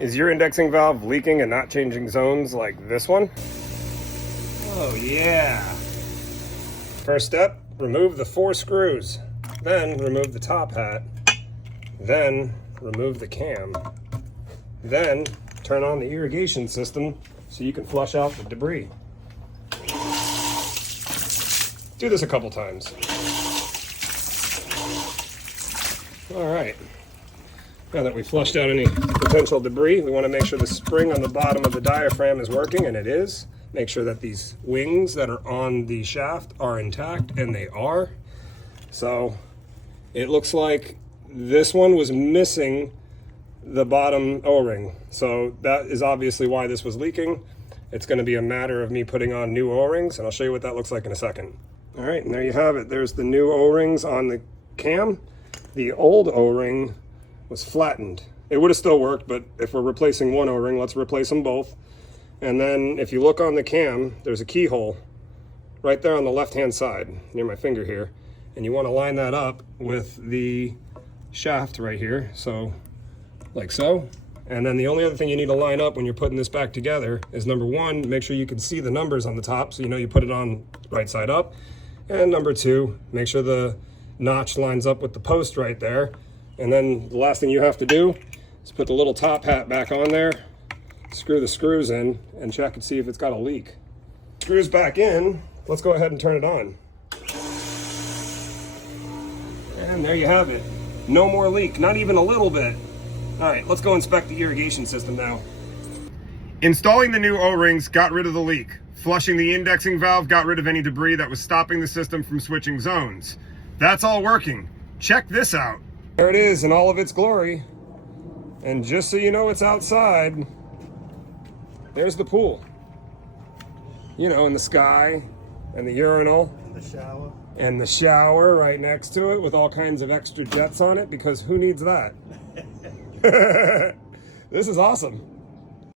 Is your indexing valve leaking and not changing zones like this one? Oh yeah. First step, remove the 4 screws. Then remove the top hat. Then remove the cam. Then turn on the irrigation system so you can flush out the debris. Do this a couple times. All right. Now that we flushed out any potential debris, we want to make sure the spring on the bottom of the diaphragm is working, and it is. Make sure that these wings that are on the shaft are intact, and they are. So it looks like this one was missing the bottom O-ring. So that is obviously why this was leaking. It's going to be a matter of me putting on new O-rings, and I'll show you what that looks like in a second. All right, and there you have it. There's the new O-rings on the cam. The old O-ring was flattened. It would have still worked, but if we're replacing one O-ring, let's replace them both. And then if you look on the cam, there's a keyhole right there on the left-hand side, near my finger here. And you want to line that up with the shaft right here, so like so. And then the only other thing you need to line up when you're putting this back together is, number 1, make sure you can see the numbers on the top so you know you put it on right side up. And number 2, make sure the notch lines up with the post right there. And then the last thing you have to do is put the little top hat back on there, screw the screws in, and check and see if it's got a leak. Screws back in, let's go ahead and turn it on. And there you have it. No more leak, not even a little bit. All right, let's go inspect the irrigation system now. Installing the new O-rings got rid of the leak. Flushing the indexing valve got rid of any debris that was stopping the system from switching zones. That's all working. Check this out. There it is in all of its glory. And just so you know it's outside, there's the pool. You know, in the sky, and the urinal. And the shower. And the shower right next to it with all kinds of extra jets on it, because who needs that? This is awesome.